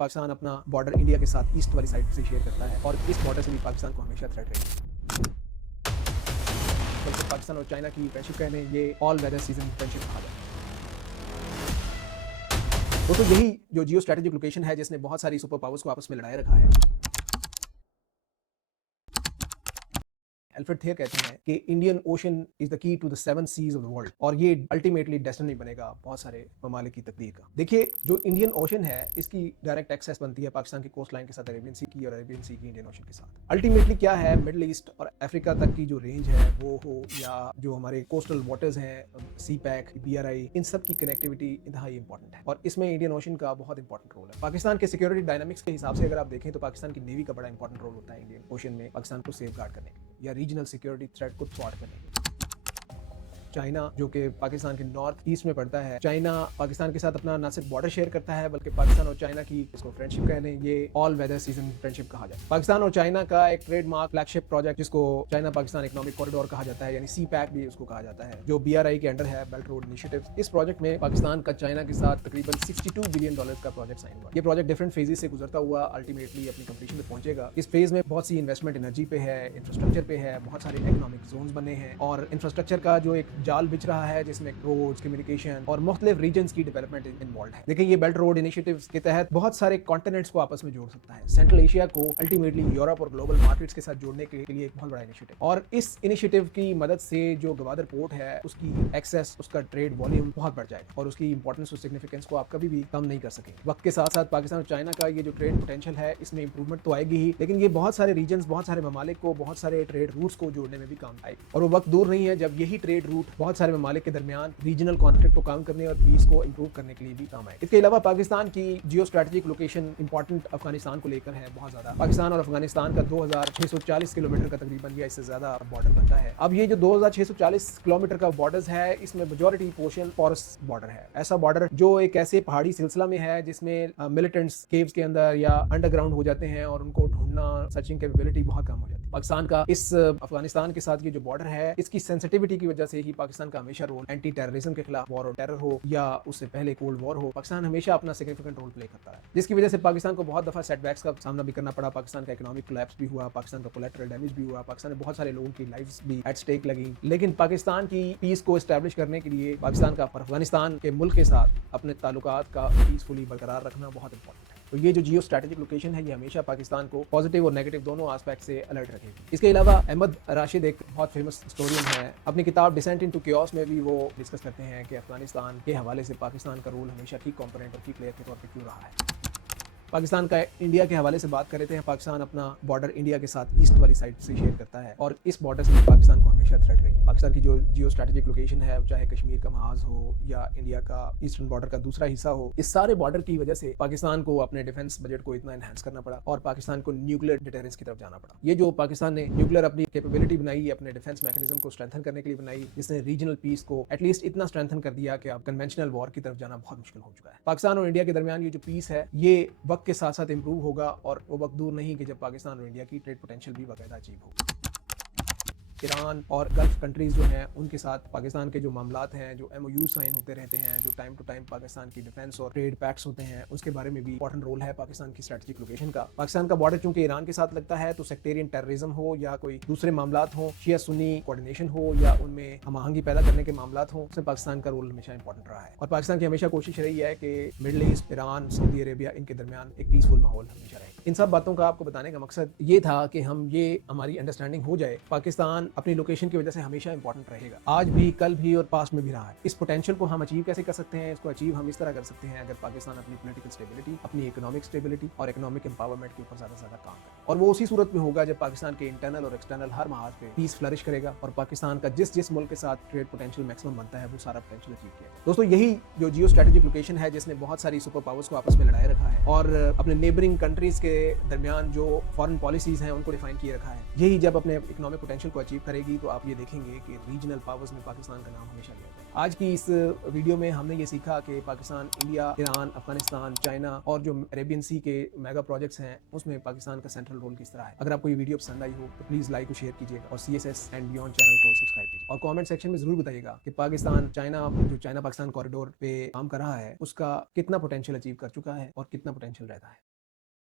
पाकिस्तान अपना border India के साथ ईस्ट वाली साइड से शेयर करता है और इस बॉर्डर से भी पाकिस्तान को हमेशा थ्रेट रही है। बल्कि पाकिस्तान और चाइना की फ्रेंडशिप कहने ये ऑल वेदर सीजन फ्रेंडशिप कहा जाता है। दोस्तों यही जो जियो स्ट्रेटेजिक लोकेशन है जिसने बहुत सारी सुपर पावर्स को आपस में लड़ाए रखा है। एल्फ्रेड थेयर कहते हैं कि Indian Ocean is the key to the seven seas of the world और ये अल्टीमेटली डेस्टिनी बनेगा बहुत सारे ममालिक की तकदीर का। देखिए जो इंडियन ओशन है इसकी डायरेक्ट एक्सेस बनती है पाकिस्तान की कोस्ट लाइन के साथ अरेबियन सी की और अरेबियन सी की इंडियन ओशन के साथ। अल्टीमेटली क्या है, मिडिल ईस्ट और अफ्रीका तक की जो रेंज है वो हो या जो हमारे कोस्टल वाटर्स हैं, सी पैक, BRI, इन सब की कनेक्टिविटी इंतहाई इंपॉर्टेंट है और इसमें इंडियन ओशन का बहुत इंपॉर्टेंट रोल है। पाकिस्तान के सिक्योरिटी डायनामिक्स के हिसाब से अगर आप देखें तो पाकिस्तान की नेवी का बड़ा इंपॉर्टेंट रोल होता है इंडियन ओशन में पाकिस्तान को सेफ गार्ड करने के या रीजनल सिक्योरिटी थ्रेट को थ्वाट करने के। चाइना जो कि पाकिस्तान के नॉर्थ ईस्ट में पड़ता है, चाइना पाकिस्तान के साथ अपना ना सिर्फ बॉर्डर शेयर करता है बल्कि पाकिस्तान और चाइना की इसको फ्रेंडशिप कह लें, ये ऑल वेदर सीजन फ्रेंडशिप कहा जाता है। पाकिस्तान और चाइना का एक ट्रेडमार्क फ्लैगशिप प्रोजेक्ट जिसको चाइना पाकिस्तान इकोनॉमिक कॉरिडोर कहा जाता है यानी सी पैक भी उसको कहा जाता है, जो BRI के अंडर है, बेल्ट रोड इनिशिएटिव। इस प्रोजेक्ट में पाकिस्तान का चाइना के साथ तकरीबन $62 बिलियन का प्रोजेक्ट साइन हुआ। ये प्रोजेक्ट डिफरेंट फेजेस से गुजरता हुआ अल्टीमेटली अपनी कंप्लीशन में पहुंचेगा। इस फेज में बहुत सी इन्वेस्टमेंट एनर्जी पे है, इंफ्रास्ट्रक्चर पे है, बहुत सारे इकोनॉमिक जोन्स बने हैं और इंफ्रास्ट्रक्चर का जो एक जाल बिछ रहा है जिसमें रोड्स, कम्युनिकेशन और मुख्तलिफ रीजन्स की डेवलपमेंट इन्वॉल्व है। देखिए ये बेल्ट रोड इनिशिएटिव्स के तहत बहुत सारे कॉन्टिनेंट्स को आपस में जोड़ सकता है। सेंट्रल एशिया को अल्टीमेटली यूरोप और ग्लोबल मार्केट्स के साथ जोड़ने के लिए एक बहुत बड़ा इनिशिएटिव और इस इनिशिएटिव की मदद से जो गवादर पोर्ट है उसकी एक्सेस, उसका ट्रेड वॉल्यूम बहुत बढ़ जाएगा और उसकी इंपॉर्टेंस और सिग्निफिकेंस को आप कभी भी कम नहीं कर सकेंगे। वक्त के साथ साथ पाकिस्तान और चाइना का ये जो ट्रेड पोटेंशियल है इसमें इंप्रूवमेंट तो आएगी ही, लेकिन ये बहुत सारे रीजन्स, बहुत सारे ममालिक को, बहुत सारे ट्रेड रूट्स को जोड़ने में भी काम आएगी और वो वक्त दूर नहीं है जब यही ट्रेड रूट बहुत सारे ममालिक के दरमियान रीजनल कॉन्फ्लिक्ट को कम करने और पीस को इंप्रूव करने के लिए भी काम आए। इसके अलावा पाकिस्तान की geo strategic location important Afghanistan को लेकर है बहुत ज्यादा। पाकिस्तान और अफगानिस्तान का 2640 किलोमीटर का तकरीबन या इससे ज्यादा बॉर्डर बनता है। अब ये जो 2640 किलोमीटर का बॉर्डर्स है इसमें मेजॉरिटी पोर्शन फॉरेस्ट बॉर्डर है, ऐसा बॉर्डर जो एक ऐसे पहाड़ी सिलसिला में है जिसमें मिलिटेंट्स केव्स के अंदर या अंडरग्राउंड हो जाते हैं और उनको ढूंढना, सर्चिंग कैपेबिलिटी बहुत कम हो जाती है। पाकिस्तान का इस अफगानिस्तान के साथ ये जो बॉर्डर है इसकी सेंसिटिविटी की वजह से ही पाकिस्तान का हमेशा रोल एंटी टेररिज्म के खिलाफ वॉर और टेरर हो या उससे पहले कोल्ड वॉर हो, पाकिस्तान हमेशा अपना सिग्निफिकेंट रोल प्ले करता है, जिसकी वजह से पाकिस्तान को बहुत दफा सेटबैक्स का सामना भी करना पड़ा। पाकिस्तान का इकोनॉमिक कोलैप्स भी हुआ, पाकिस्तान का कोलैटरल डैमेज भी हुआ, पाकिस्तान में बहुत सारे लोगों की लाइव्स भी एट स्टेक लगी। लेकिन पाकिस्तान की पीस को एस्टैब्लिश करने के लिए पाकिस्तान का अफगानिस्तान के मुल्क के साथ अपने ताल्लुकात का पीसफुली बरकरार रखना बहुत इंपॉर्टेंट है। तो ये जो जियो स्ट्रेटेजिक लोकेशन है ये हमेशा पाकिस्तान को पॉजिटिव और नेगेटिव दोनों एस्पेक्ट से अलर्ट रखेगी। इसके अलावा अहमद राशिद एक बहुत फेमस हिस्टोरियन है, अपनी किताब डिसेंट इनटू कियोस में भी वो डिस्कस करते हैं कि अफगानिस्तान के हवाले से पाकिस्तान का रोल हमेशा की कंपोनेंट और की प्लेयर के तौर पर क्यों रहा है। पाकिस्तान का इंडिया के हवाले से बात कर रहे थे, पाकिस्तान अपना बॉर्डर इंडिया के साथ ईस्ट वाली साइड से शेयर करता है और इस बॉर्डर से पाकिस्तान को हमेशा थ्रेट रही है। पाकिस्तान की जो जियो स्ट्रेटेजिक लोकेशन है, चाहे कश्मीर का महाज हो या इंडिया का ईस्टर्न बॉर्डर का दूसरा हिस्सा हो, इस सारे बॉर्डर की वजह से पाकिस्तान को अपने डिफेंस बजट को इतना एनहांस करना पड़ा और पाकिस्तान को न्यूक्लियर डिटेरेंस की तरफ जाना पड़ा। ये जो पाकिस्तान ने न्यूक्लियर अपनी कैपेबिलिटी बनाई, अपने डिफेंस मैकेनिज्म को स्ट्रेंथन करने के लिए बनाई, जिसने रीजनल पीस को एटलीस्ट इतना स्ट्रेंथन कर दिया कि अब कन्वेंशनल वॉर की तरफ जाना बहुत मुश्किल हो चुका है। पाकिस्तान और इंडिया के दरमियान ये जो पीस है ये वक्त के साथ साथ इंप्रूव होगा और वो वक्त दूर नहीं कि जब पाकिस्तान और इंडिया की ट्रेड पोटेंशियल भी बाकायदा अचीव होगा। ईरान और गल्फ कंट्रीज जो हैं उनके साथ पाकिस्तान के जो मामलात हैं, जो MOU साइन होते रहते हैं, जो टाइम टू टाइम पाकिस्तान की डिफेंस और ट्रेड पैक्ट्स होते हैं, उसके बारे में भी इंपॉर्टेंट रोल है पाकिस्तान की स्ट्रेटेजिक लोकेशन का। पाकिस्तान का बॉर्डर चूंकि ईरान के साथ लगता है तो सेक्टेरियन टेररिज्म हो या कोई दूसरे मामलात हो, शिया सुन्नी कोऑर्डिनेशन हो या उनमें हम आहंगी पैदा करने के मामलात हो, उसमें पाकिस्तान का रोल हमेशा इंपॉर्टेंट रहा है और पाकिस्तान की हमेशा कोशिश रही है कि middle east, Iran, Saudi Arabia इनके दरमियान एक पीसफुल माहौल हमेशा रहे। इन सब बातों का आपको बताने का मकसद ये था कि हमारी अंडरस्टैंडिंग हो जाए, पाकिस्तान अपनी लोकेशन की वजह से हमेशा इंपॉर्टेंट रहेगा, आज भी, कल भी और पास्ट में भी रहा है। इस पोटेंशियल को हम अचीव कैसे कर सकते हैं? इसको अचीव हम इस तरह कर सकते हैं अगर पाकिस्तान अपनी पॉलिटिकल स्टेबिलिटी, अपनी इकोनॉमिक स्टेबिलिटी और इकोनॉमिक एम्पावरमेंट के ऊपर ज्यादा काम करे और वो उसी सूरत में होगा जब पाकिस्तान के इंटरनल और एक्सटर्नल हर महाज पे पीस फ्लरिश करेगा और पाकिस्तान का जिस मुल्क के साथ ट्रेड पोटेंशियल मैक्सिमम बनता है वो सारा पोटेंशियल अचीव किया। दोस्तों यही जो जियो स्ट्रेटेजिक लोकेशन है जिसने बहुत सारी सुपर पावर्स को आपस में लड़ाए रखा है और अपने नेबरिंग कंट्रीज के दरमियान जो फॉरेन पॉलिसीज हैं उनको डिफाइन किए रखा है, यही जब अपने इकोनॉमिक पोटेंशियल को अचीव करेगी तो आप ये देखेंगे कि रीजनल पावर्स में पाकिस्तान का नाम हमेशा लिया जाएगा। آج کی اس ویڈیو میں ہم نے یہ سیکھا کہ پاکستان، انڈیا، ایران، افغانستان، چائنا اور جو عربین سی کے میگا پروجیکٹس ہیں اس میں پاکستان کا سینٹرل رول کس طرح ہے۔ اگر آپ کو یہ ویڈیو پسند آئی ہو تو پلیز لائک اور شیئر کیجیے گا اور CSS اینڈ بیونڈ چینل کو سبسکرائب کیجیے اور کامنٹ سیکشن میں ضرور بتائیے گا کہ پاکستان چائنا پاکستان کوریڈور پہ کام کر رہا ہے اس کا کتنا پوٹینشیل اچیو کر چکا ہے اور کتنا پوٹینشیل رہتا ہے۔